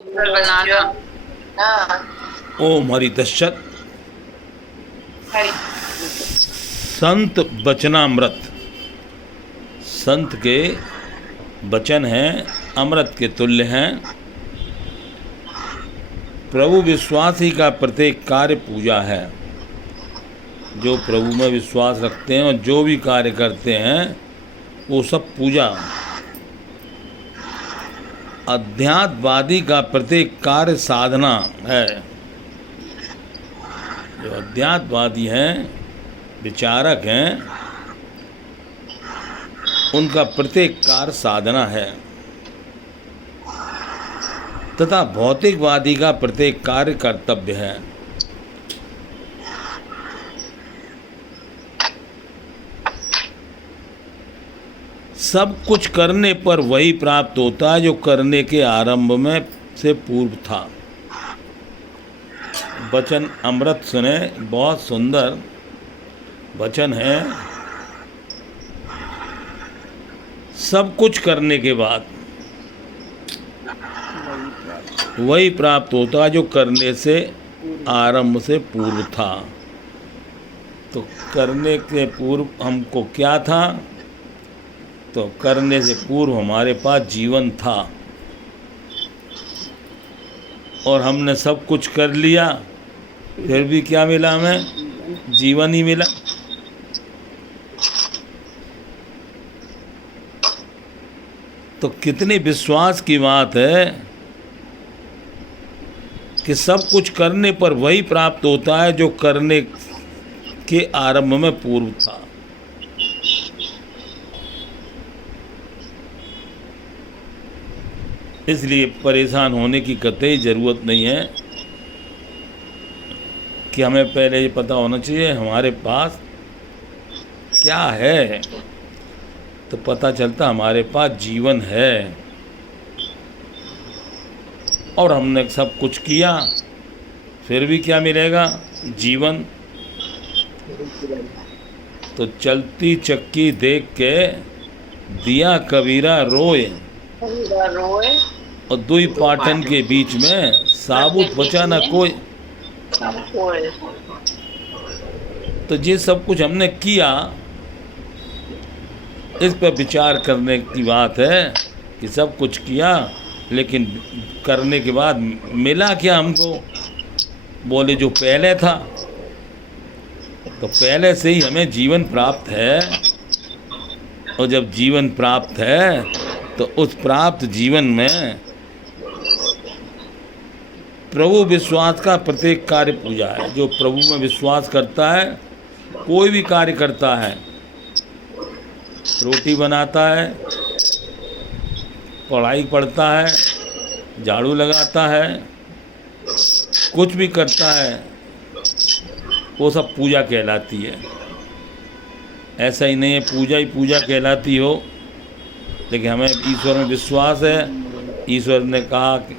बनाना। हाँ। ओम हरि तस्सत्। हरी। संत वचनामृत। संत के वचन हैं, अमृत के तुल्य हैं। प्रभु विश्वासी का प्रत्येक कार्य पूजा है। जो प्रभु में विश्वास रखते हैं और जो भी कार्य करते हैं वो सब पूजा। अध्यात्मवादी का प्रत्येक कार्य साधना है। जो अध्यात्मवादी हैं, विचारक हैं, उनका प्रत्येक कार्य साधना है तथा भौतिकवादी का प्रत्येक कार्य कर्तव्य है। सब कुछ करने पर वही प्राप्त होता है जो करने के आरंभ में से पूर्व था। वचन अमृत सुने, बहुत सुंदर वचन है। सब कुछ करने के बाद वही प्राप्त होता है जो करने से आरंभ से पूर्व था। तो करने के पूर्व हमको क्या था? तो करने से पूर्व हमारे पास जीवन था और हमने सब कुछ कर लिया, फिर भी क्या मिला? हमें जीवन ही मिला। तो कितनी विश्वास की बात है कि सब कुछ करने पर वही प्राप्त होता है जो करने के आरंभ में पूर्व था। इसलिए परेशान होने की कतई ज़रूरत नहीं है कि हमें पहले ये पता होना चाहिए हमारे पास क्या है। तो पता चलता हमारे पास जीवन है और हमने सब कुछ किया, फिर भी क्या मिलेगा? जीवन। तो चलती चक्की देख के दिया कबीरा रोए रोए और दुई पाटन के बीच में साबुत बचा न कोई। तो ये सब कुछ हमने किया, इस पर विचार करने की बात है कि सब कुछ किया लेकिन करने के बाद मिला क्या हमको? बोले जो पहले था। तो पहले से ही हमें जीवन प्राप्त है और जब जीवन प्राप्त है तो उस प्राप्त जीवन में प्रभु विश्वास का प्रत्येक कार्य पूजा है। जो प्रभु में विश्वास करता है, कोई भी कार्य करता है, रोटी बनाता है, पढ़ाई पढ़ता है, झाड़ू लगाता है, कुछ भी करता है, वो सब पूजा कहलाती है। ऐसा ही नहीं है पूजा ही पूजा कहलाती हो, लेकिन हमें ईश्वर में विश्वास है। ईश्वर ने कहा कि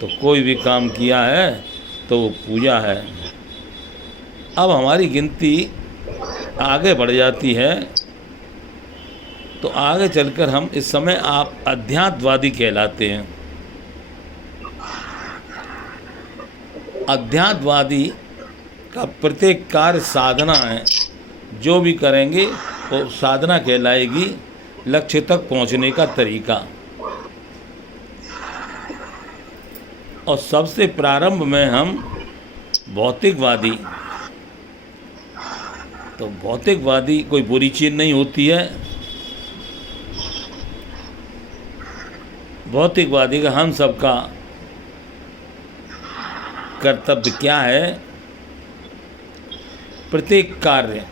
तो कोई भी काम किया है तो वो पूजा है। अब हमारी गिनती आगे बढ़ जाती है तो आगे चलकर हम इस समय आप अध्यात्मवादी कहलाते हैं। अध्यात्मवादी का प्रत्येक कार्य साधना है। जो भी करेंगे वो साधना कहलाएगी, लक्ष्य तक पहुंचने का तरीका। और सबसे प्रारंभ में हम भौतिकवादी, तो भौतिकवादी कोई बुरी चीज़ नहीं होती है। भौतिकवादी का हम सबका कर्तव्य क्या है? प्रत्येक कार्य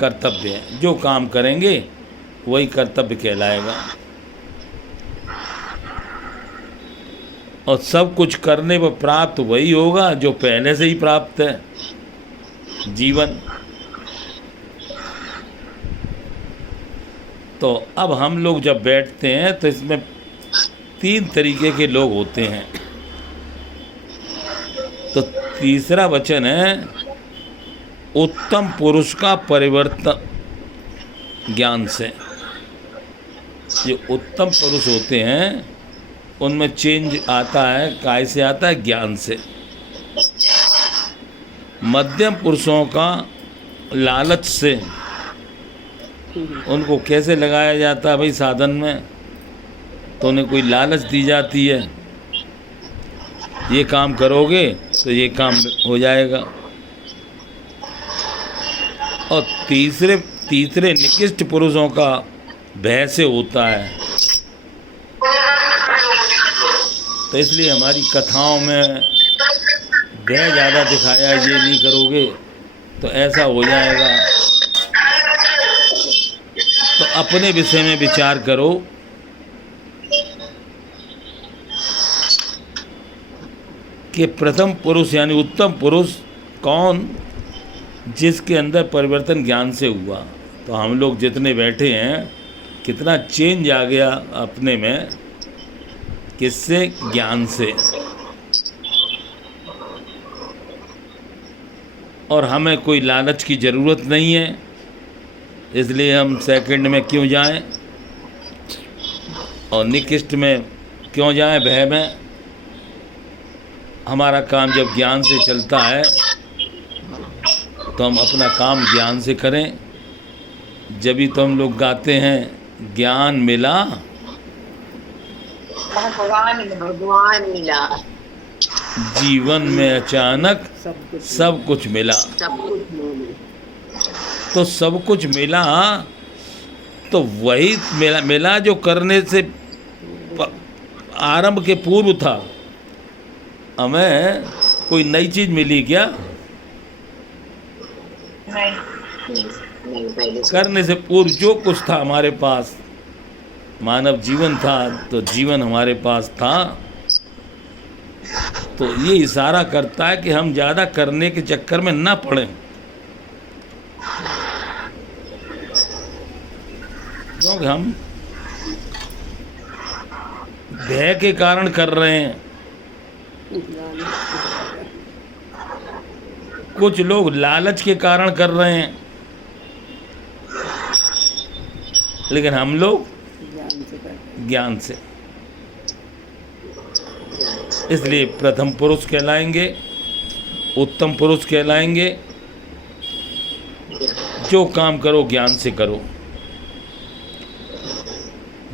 कर्तव्य है। जो काम करेंगे वही कर्तव्य कहलाएगा। और सब कुछ करने पर प्राप्त वही होगा जो पहले से ही प्राप्त है, जीवन। तो अब हम लोग जब बैठते हैं तो इसमें 3 तरीके के लोग होते हैं। तो तीसरा वचन है उत्तम पुरुष का परिवर्तन ज्ञान से। जो उत्तम पुरुष होते हैं उनमें चेंज आता है, काय से आता है? ज्ञान से। मध्यम पुरुषों का लालच से उनको कैसे लगाया जाता है भाई साधन में? तो उन्हें कोई लालच दी जाती है, ये काम करोगे तो ये काम हो जाएगा। और तीसरे निकृष्ट पुरुषों का भय से होता है। तो इसलिए हमारी कथाओं में भय ज़्यादा दिखाया, ये नहीं करोगे तो ऐसा हो जाएगा। तो अपने विषय में विचार करो कि प्रथम पुरुष यानी उत्तम पुरुष कौन, जिसके अंदर परिवर्तन ज्ञान से हुआ। तो हम लोग जितने बैठे हैं, कितना चेंज आ गया अपने में, किससे? ज्ञान से। और हमें कोई लालच की ज़रूरत नहीं है, इसलिए हम सेकंड में क्यों जाएं और निकृष्ट में क्यों जाएं, भय में। हमारा काम जब ज्ञान से चलता है तो हम अपना काम ज्ञान से करें। जब भी तो हम लोग गाते हैं ज्ञान मिला, भगवान मिला, जीवन में अचानक सब कुछ मिला। तो सब कुछ मिला, तो वही मिला जो करने से आरंभ के पूर्व था। हमें कोई नई चीज मिली क्या? करने से पूर्व जो कुछ था हमारे पास, मानव जीवन था, तो जीवन हमारे पास था। तो ये इशारा करता है कि हम ज़्यादा करने के चक्कर में ना पड़ें। क्योंकि हम भय के कारण कर रहे हैं। कुछ लोग लालच के कारण कर रहे हैं, लेकिन हम लोग ज्ञान से। इसलिए प्रथम पुरुष कहलाएंगे, उत्तम पुरुष कहलाएंगे। जो काम करो ज्ञान से करो,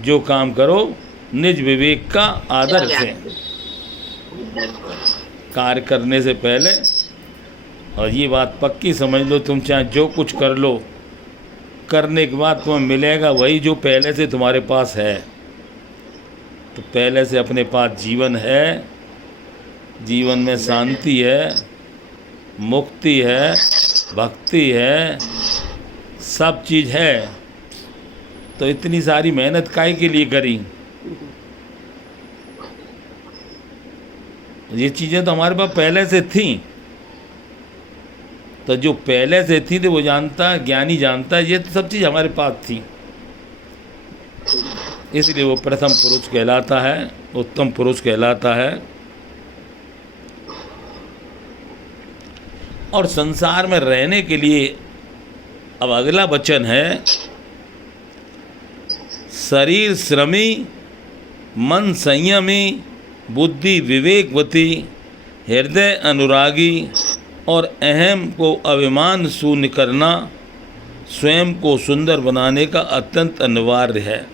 जो काम करो निज विवेक का आदर से। कार्य करने से पहले, और ये बात पक्की समझ लो, तुम चाहे जो कुछ कर लो, करने के बाद तुम्हें मिलेगा वही जो पहले से तुम्हारे पास है। तो पहले से अपने पास जीवन है, जीवन में शांति है, मुक्ति है, भक्ति है, सब चीज़ है। तो इतनी सारी मेहनत काहे के लिए करी? ये चीज़ें तो हमारे पास पहले से थी। तो जो पहले से थी तो वो जानता, ज्ञानी जानता है ये तो सब चीज़ हमारे पास थी। इसलिए वो प्रथम पुरुष कहलाता है, उत्तम पुरुष कहलाता है। और संसार में रहने के लिए अब अगला वचन है, शरीर श्रमी, मन संयमी, बुद्धि विवेकवती, हृदय अनुरागी और अहम को अभिमान शून्य करना स्वयं को सुंदर बनाने का अत्यंत अनिवार्य है।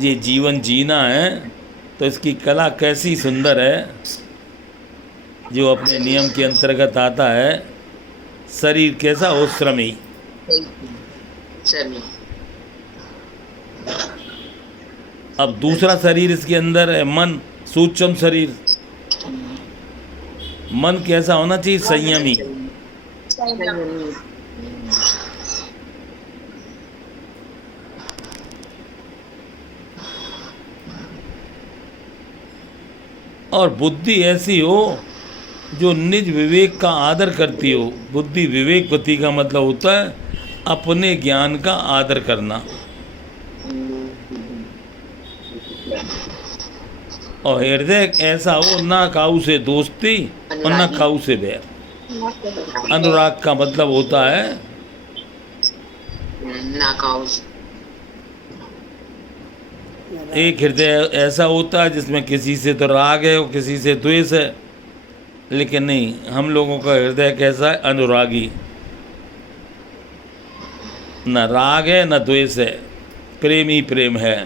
ये जीवन जीना है तो इसकी कला कैसी सुंदर है, जो अपने नियम के अंतर्गत आता है। शरीर कैसा हो? श्रमी। अब दूसरा शरीर इसके अंदर है, मन, सूक्ष्म शरीर। मन कैसा होना चाहिए? संयमी। और बुद्धि ऐसी हो जो निज विवेक का आदर करती हो। बुद्धि विवेकवती का मतलब होता है अपने ज्ञान का आदर करना। और हृदय ऐसा हो, ना काऊ से दोस्ती और ना काऊ से बैर। अनुराग का मतलब होता है एक हृदय ऐसा होता है जिसमें किसी से तो राग है और किसी से द्वेष है, लेकिन नहीं, हम लोगों का हृदय कैसा है? अनुरागी। न राग है न द्वेष है, प्रेम ही प्रेम है।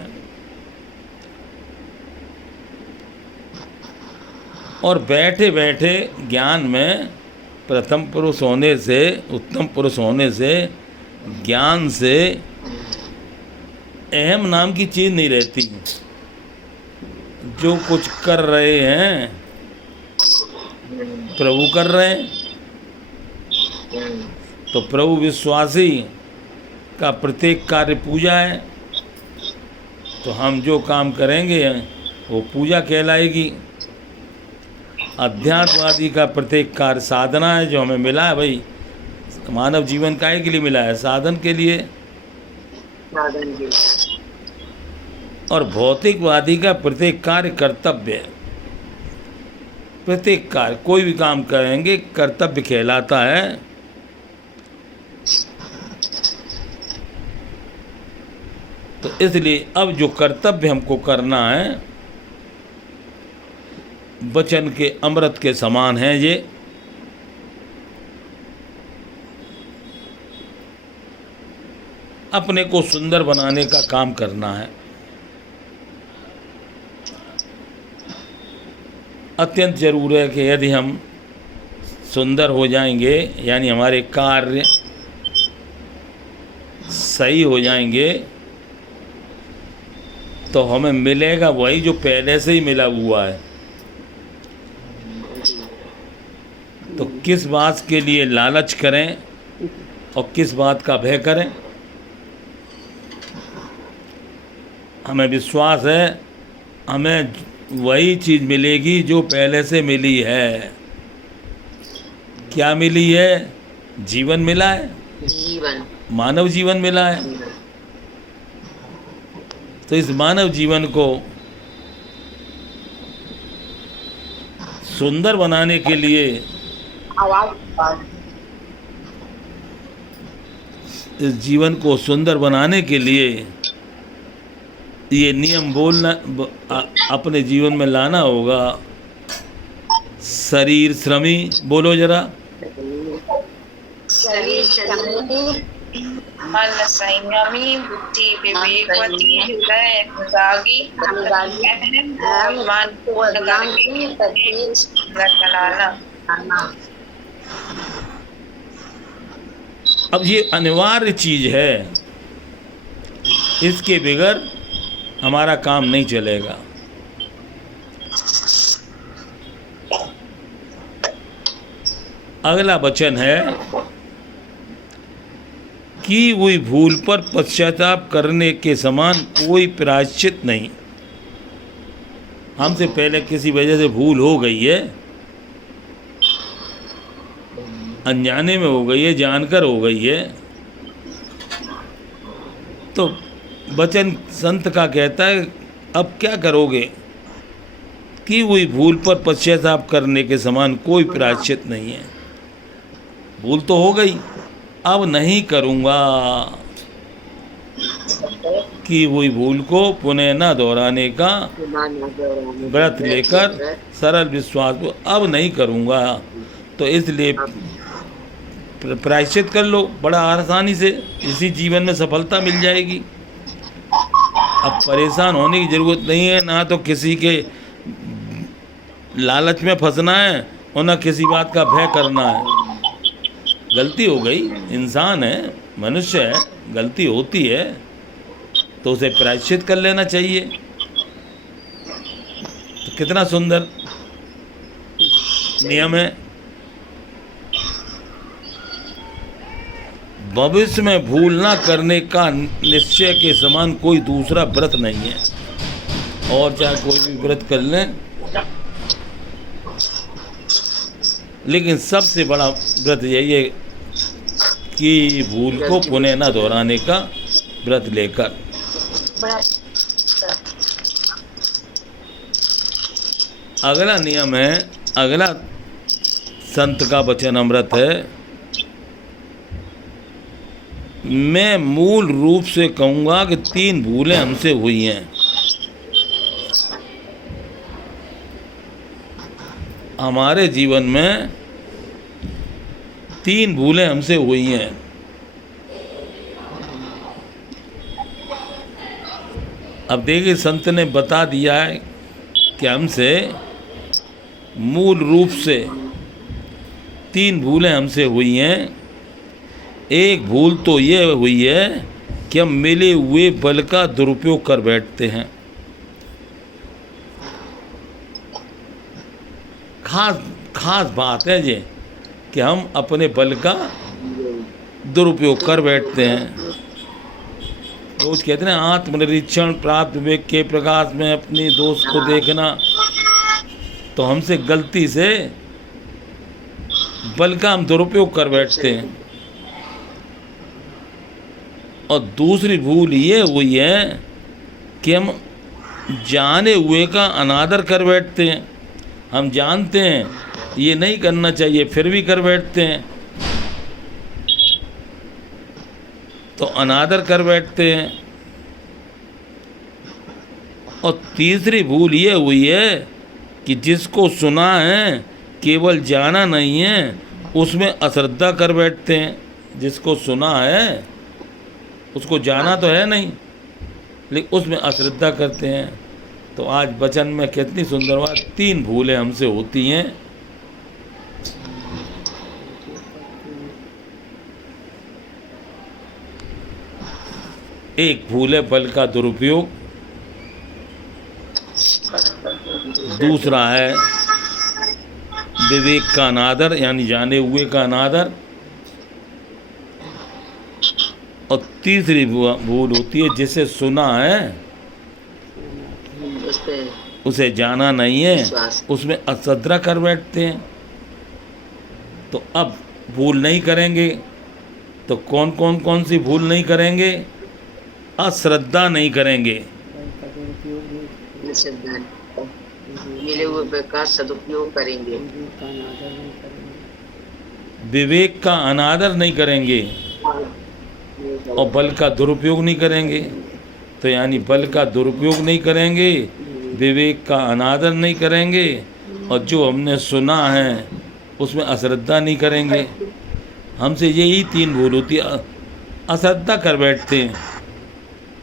और बैठे बैठे ज्ञान में प्रथम पुरुष होने से, उत्तम पुरुष होने से, ज्ञान से अहम नाम की चीज़ नहीं रहती। जो कुछ कर रहे हैं प्रभु कर रहे हैं, तो प्रभु विश्वासी का प्रत्येक कार्य पूजा है। तो हम जो काम करेंगे वो पूजा कहलाएगी। अध्यात्मवादी का प्रत्येक कार्य साधना है, जो हमें मिला है। भाई मानव जीवन काहे के लिए मिला है? साधन के लिए। और भौतिकवादी का प्रत्येक कार्य कर्तव्य है। प्रत्येक कार्य, कोई भी काम करेंगे, कर्तव्य कहलाता है। तो इसलिए अब जो कर्तव्य हमको करना है, वचन के अमृत के समान है ये। अपने को सुंदर बनाने का काम करना है। अत्यंत जरूर है कि यदि हम सुंदर हो जाएंगे, यानी हमारे कार्य सही हो जाएंगे, तो हमें मिलेगा वही जो पहले से ही मिला हुआ है। तो किस बात के लिए लालच करें और किस बात का भय करें? हमें विश्वास है हमें वही चीज़ मिलेगी जो पहले से मिली है। क्या मिली है? जीवन मिला है, जीवन, मानव जीवन मिला है। तो इस मानव जीवन को सुंदर बनाने के लिए, इस जीवन को सुंदर बनाने के लिए ये नियम बोलना, अपने जीवन में लाना होगा। शरीर श्रमी, बोलो जरा। शरीर श्रमी, मन संयमी, बुद्धि विवेकवती, हृदय अनुरागी, मन को चलाना। अब ये अनिवार्य चीज है, इसके बगैर हमारा काम नहीं चलेगा। अगला वचन है, की हुई भूल पर पश्चाताप करने के समान कोई प्रायश्चित नहीं। हमसे पहले किसी वजह से भूल हो गई है, अनजाने में हो गई है, जानकर हो गई है, तो वचन संत का कहता है अब क्या करोगे? की हुई भूल पर पश्चाताप करने के समान कोई प्रायश्चित नहीं है। भूल तो हो गई, अब नहीं करूँगा। की हुई भूल को पुनः न दोहराने का व्रत लेकर सरल विश्वास को अब नहीं करूँगा। तो इसलिए प्रायश्चित कर लो, बड़ा आसानी से इसी जीवन में सफलता मिल जाएगी। अब परेशान होने की ज़रूरत नहीं है, ना तो किसी के लालच में फंसना है और ना किसी बात का भय करना है। गलती हो गई, इंसान है, मनुष्य है, गलती होती है, तो उसे प्रायश्चित कर लेना चाहिए। तो कितना सुंदर नियम है। भविष्य में भूल ना करने का निश्चय के समान कोई दूसरा व्रत नहीं है। और चाहे कोई भी व्रत कर लें, लेकिन सबसे बड़ा व्रत यही है कि भूल को पुनः न दोहराने का व्रत लेकर। अगला नियम है, अगला संत का वचन अमृत है, मैं मूल रूप से कहूँगा कि 3 भूलें हमसे हुई हैं। हमारे जीवन में 3 भूलें हमसे हुई हैं। अब देखिए, संत ने बता दिया है कि हमसे मूल रूप से 3 भूलें हमसे हुई हैं। एक भूल तो ये हुई है कि हम मिले हुए बल का दुरुपयोग कर बैठते हैं। खास बात है ये कि हम अपने बल का दुरुपयोग कर बैठते हैं। रोज कहते हैं आत्मनिरीक्षण प्राप्त विवेक के प्रकाश में अपनी दोष को देखना। तो हमसे गलती से बल का हम दुरुपयोग कर बैठते हैं। और दूसरी भूल ये हुई है कि हम जाने हुए का अनादर कर बैठते हैं। हम जानते हैं ये नहीं करना चाहिए, फिर भी कर बैठते हैं, तो अनादर कर बैठते हैं। और तीसरी भूल ये हुई है कि जिसको सुना है केवल जाना नहीं है, उसमें अश्रद्धा कर बैठते हैं। जिसको सुना है उसको जाना तो है नहीं, लेकिन उसमें अश्रद्धा करते हैं। तो आज वचन में कितनी सुंदर बात, 3 भूलें हमसे होती हैं। एक भूल है बल का दुरुपयोग, दूसरा है विवेक का अनादर यानी जाने हुए का अनादर, और तीसरी भूल होती है जिसे सुना है उसे जाना नहीं है, उसमें अश्रद्धा कर बैठते हैं। तो अब भूल नहीं करेंगे तो कौन सी भूल नहीं करेंगे? अश्रद्धा नहीं करेंगे। मिले हुए का सदुपयोग करेंगे, विवेक का अनादर नहीं करेंगे और बल का दुरुपयोग नहीं करेंगे। तो यानी बल का दुरुपयोग नहीं करेंगे, विवेक का अनादर नहीं करेंगे, और जो हमने सुना है उसमें अश्रद्धा नहीं करेंगे। हमसे यही 3 भूल होती है। अश्रद्धा कर बैठते हैं।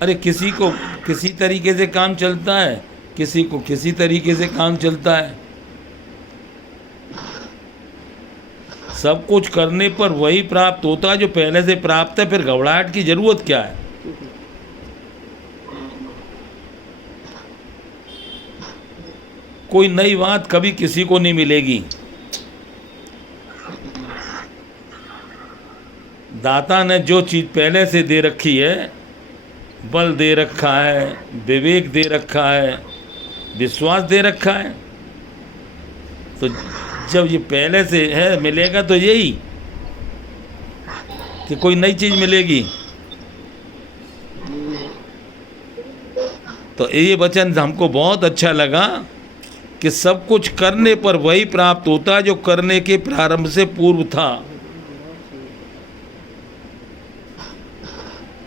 अरे किसी को किसी तरीके से काम चलता है, किसी को किसी तरीके से काम चलता है। सब कुछ करने पर वही प्राप्त होता है जो पहले से प्राप्त है, फिर घबराहट की जरूरत क्या है? कोई नई बात कभी किसी को नहीं मिलेगी। दाता ने जो चीज पहले से दे रखी है, बल दे रखा है, विवेक दे रखा है, विश्वास दे रखा है, तो जब ये पहले से है मिलेगा तो यही कि कोई नई चीज मिलेगी। तो ये वचन हमको बहुत अच्छा लगा कि सब कुछ करने पर वही प्राप्त होता है जो करने के प्रारंभ से पूर्व था।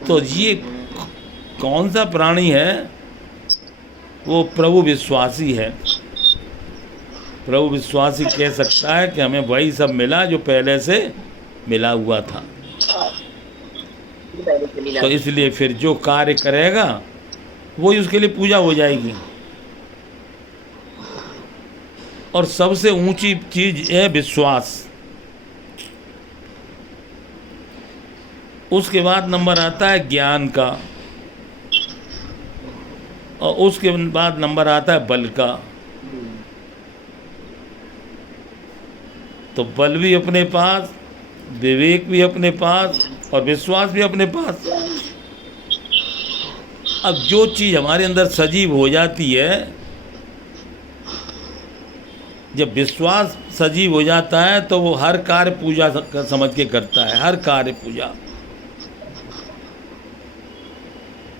तो ये कौन सा प्राणी है? वो प्रभु विश्वासी है। प्रभु विश्वासी कह सकता है कि हमें वही सब मिला जो पहले से मिला हुआ था। तो इसलिए फिर जो कार्य करेगा वही उसके लिए पूजा हो जाएगी। और सबसे ऊंची चीज है विश्वास। उसके बाद नंबर आता है ज्ञान का, और उसके बाद नंबर आता है बल का। तो बल भी अपने पास, विवेक भी अपने पास, और विश्वास भी अपने पास। अब जो चीज़ हमारे अंदर सजीव हो जाती है, जब विश्वास सजीव हो जाता है तो वो हर कार्य पूजा समझ के करता है, हर कार्य पूजा।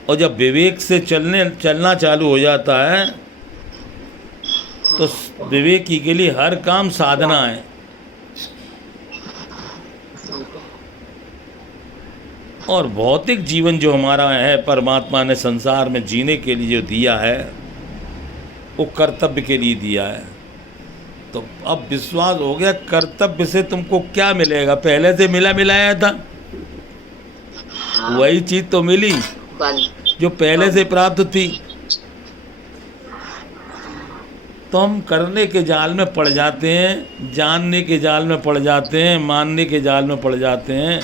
और जब विवेक से चलना चालू हो जाता है तो विवेकी के लिए हर काम साधना है। और भौतिक जीवन जो हमारा है, परमात्मा ने संसार में जीने के लिए जो दिया है वो कर्तव्य के लिए दिया है। तो तो अब विश्वास हो गया, कर्तव्य से तुमको क्या मिलेगा? पहले से मिला मिलाया था, हाँ, वही चीज तो मिली बंद। जो पहले से प्राप्त थी। तो हम करने के जाल में पड़ जाते हैं, जानने के जाल में पड़ जाते हैं, मानने के जाल में पड़ जाते हैं।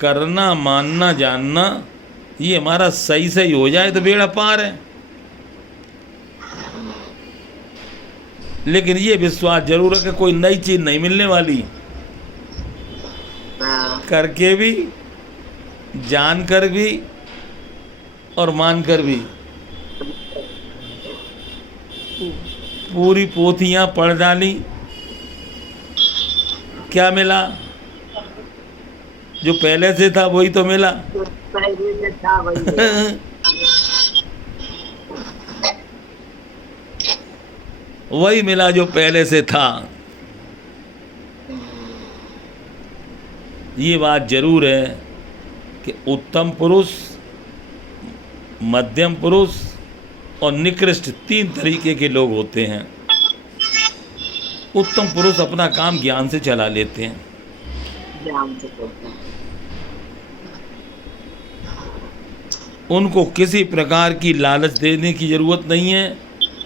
करना, मानना, जानना, ये हमारा सही सही हो जाए तो बेड़ा पार है। लेकिन ये विश्वास जरूर है कि कोई नई चीज नहीं मिलने वाली। हाँ, करके भी, जान कर भी और मान कर भी पूरी पोथियां पढ़ डाली, क्या मिला? जो पहले से था वही तो मिला। तो पहले से था वही है। वही मिला जो पहले से था। ये बात जरूर है कि उत्तम पुरुष, मध्यम पुरुष और निकृष्ट 3 तरीके के लोग होते हैं। उत्तम पुरुष अपना काम ज्ञान से चला लेते हैं। ध्यान से करते हैं। उनको किसी प्रकार की लालच देने की जरूरत नहीं है।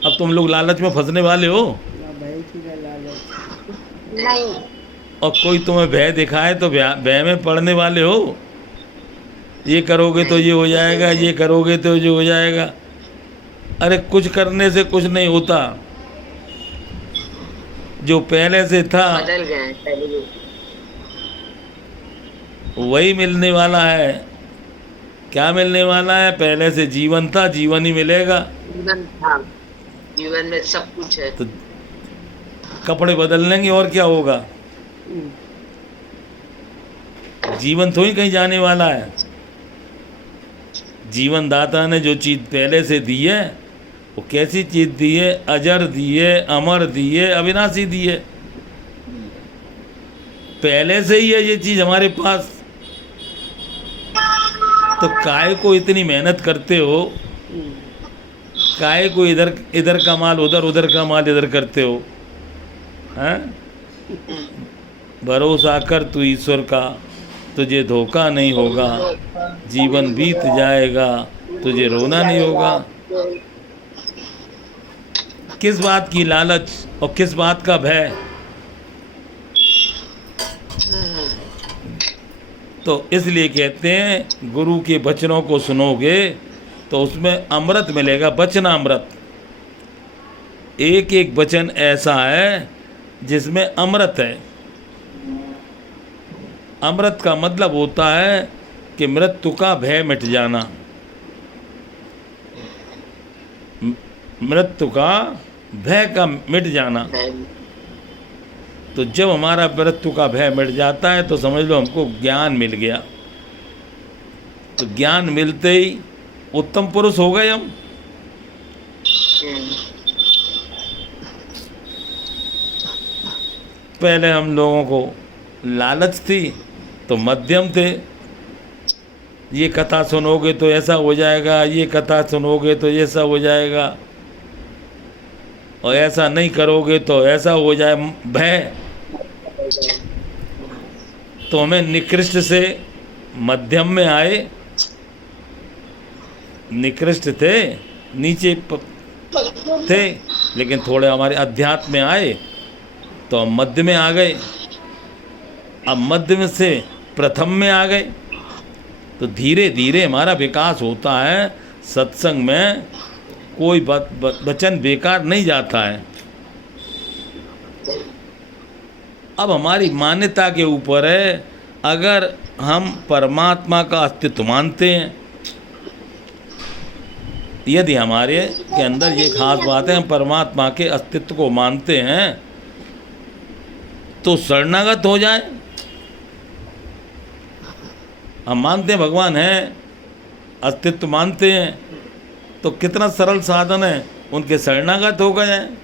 अब तुम लोग लालच में फंसने वाले हो, नहीं, और कोई तुम्हें भय दिखाए तो भय में पड़ने वाले हो। ये करोगे तो ये हो जाएगा, ये करोगे तो ये हो जाएगा। अरे कुछ करने से कुछ नहीं होता। जो पहले से था बदल गए हैं पहले। वही मिलने वाला है। क्या मिलने वाला है? पहले से जीवन था, जीवन ही मिलेगा। जीवन था, जीवन में सब कुछ है। तो कपड़े बदल लेंगे और क्या होगा? जीवन थोड़ी कहीं जाने वाला है। जीवन दाता ने जो चीज पहले से दी है, वो कैसी चीज दी है? अजर दी है, अमर दी है, अविनाशी दी है। पहले से ही है ये चीज हमारे पास। तो काहे को इतनी मेहनत करते हो? काहे को इधर इधर का माल उधर, उधर का माल इधर करते हो? हैं? भरोसा कर तू ईश्वर का, तुझे धोखा नहीं होगा। जीवन बीत जाएगा, तुझे रोना नहीं होगा। किस बात की लालच और किस बात का भय? तो इसलिए कहते हैं गुरु के वचनों को सुनोगे तो उसमें अमृत मिलेगा, वचनामृत। एक एक वचन ऐसा है जिसमें अमृत है। अमृत का मतलब होता है कि मृत्यु का भय मिट जाना। मृत्यु का भय का मिट जाना। तो जब हमारा मृत्यु का भय मिट जाता है तो समझ लो हमको ज्ञान मिल गया। तो ज्ञान मिलते ही उत्तम पुरुष हो गए हम। पहले हम लोगों को लालच थी तो मध्यम थे। ये कथा सुनोगे तो ऐसा हो जाएगा, ये कथा सुनोगे तो ऐसा हो जाएगा, और ऐसा नहीं करोगे तो ऐसा हो जाए, भय। तो हमें निकृष्ट से मध्यम में आए। निकृष्ट थे, नीचे थे, लेकिन थोड़े हमारे अध्यात्म में आए तो हम मध्य में आ गए। अब मध्य में से प्रथम में आ गए। तो धीरे धीरे हमारा विकास होता है। सत्संग में कोई वचन बेकार नहीं जाता है। अब हमारी मान्यता के ऊपर है। अगर हम परमात्मा का अस्तित्व मानते हैं, यदि हमारे के अंदर ये खास बात है, हम परमात्मा के अस्तित्व को मानते हैं, तो शरणागत हो जाए। हम मानते हैं भगवान है, अस्तित्व मानते हैं, तो कितना सरल साधन है, उनके शरणागत हो गए हैं।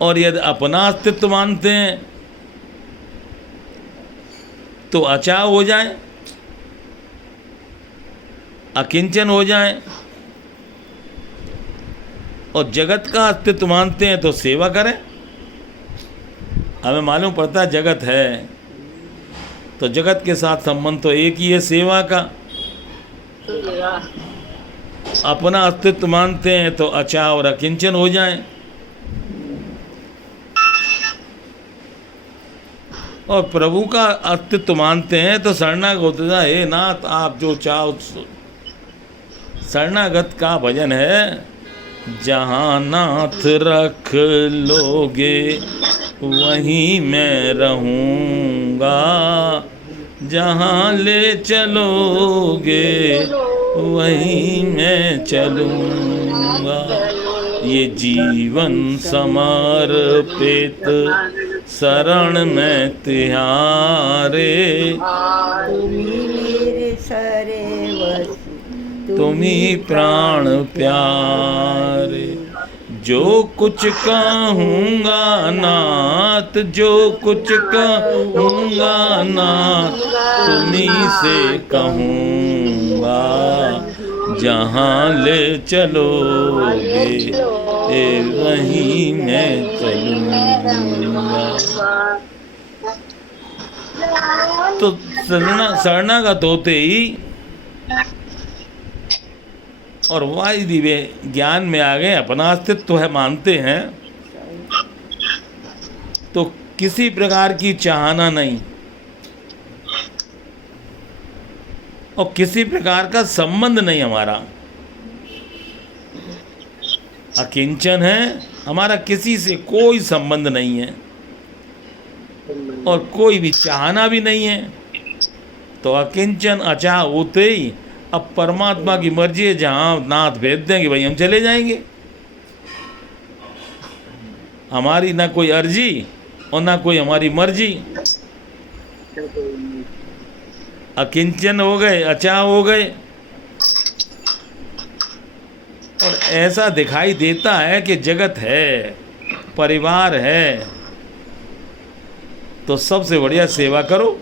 और यदि अपना अस्तित्व मानते हैं तो अचाव हो जाए, अकिंचन हो जाए। और जगत का अस्तित्व मानते हैं तो सेवा करें। हमें मालूम पड़ता है जगत है, तो जगत के साथ संबंध तो एक ही है, सेवा का। अपना अस्तित्व मानते हैं तो अचा और अकिंचन हो जाएं। और प्रभु का अस्तित्व मानते हैं तो शरणागत होते हैं। हे नाथ, आप जो चाहो। शरणागत का भजन है, जहाँ नाथ रख लोगे वहीं मैं रहूँगा, जहाँ ले चलोगे वहीं मैं चलूँगा। ये जीवन समर्पित शरण में तिहारे, तुम्ही प्राण प्यारे। जो कुछ कहूँगा नाथ, जो कुछ कहूँगा नाथ, तुम्ही से कहूँगा, जहाँ ले चलोगे वहीं मैं चलूँगा। तो शरणागत होते ही और वायु दिव्य ज्ञान में आ गए, अपना अस्तित्व है मानते हैं, तो किसी प्रकार की चाहना नहीं और किसी प्रकार का संबंध नहीं हमारा। अकिंचन है, हमारा किसी से कोई संबंध नहीं है और कोई भी चाहना भी नहीं है। तो अकिंचन अचाह होते ही अब परमात्मा की मर्जी है, जहाँ नाथ भेज देंगे भाई हम चले जाएंगे। हमारी ना कोई अर्जी और ना कोई हमारी मर्जी। अकिंचन हो गए, अचाह हो गए। और ऐसा दिखाई देता है कि जगत है, परिवार है, तो सबसे बढ़िया सेवा करो।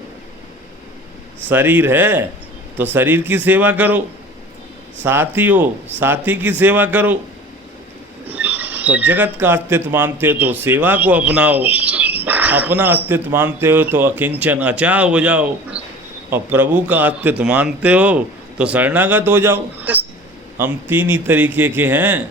शरीर है तो शरीर की सेवा करो, साथी हो साथी की सेवा करो। तो जगत का अस्तित्व मानते हो तो सेवा को अपनाओ, अपना अस्तित्व मानते हो तो अकिंचन अचाह हो जाओ, और प्रभु का अस्तित्व मानते हो तो शरणागत हो जाओ। हम तीन ही तरीके के हैं।